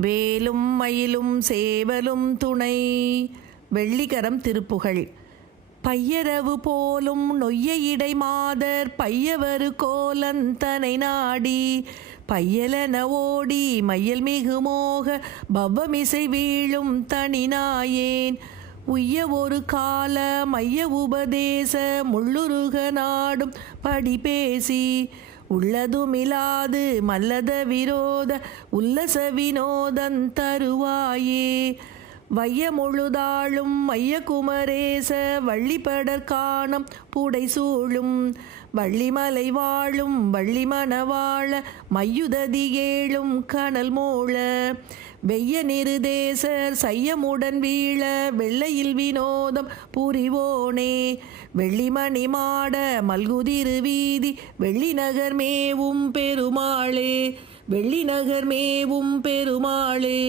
வேலும் மயிலும் சேவலும் துணை. வெள்ளிகரம் திருப்புகழ். பையரவு போலும் நொய்ய இடை மாதர் பையவரு கோலந்தனை நாடி பையலன ஓடி மையல் மிகு மோக பவ்வமிசை வீழும் தனிநாயேன் உய்ய ஒரு கால மைய உபதேச முள்ளுருக நாடும் படி பேசி உள்ளதுமிலாது மல்லத விரோத உல்லச வினோதன் தருவாயே. வைய முழுதாளும் மைய குமரேச வள்ளிப்படற் காணம் புடை சூழும் வள்ளிமலை வாழும் வள்ளி மணவாழ மையுததி ஏழும் கனல் மூள வெய்ய நிருதேசர் சையமுடன் வீழ வெள்ளையில் வினோதம் புரிவோனே. வெள்ளிமணி மாட மல்குதிரு வீதி வெள்ளி நகர் மேவும் பெருமாளே, வெள்ளி நகர் மேவும் பெருமாளே.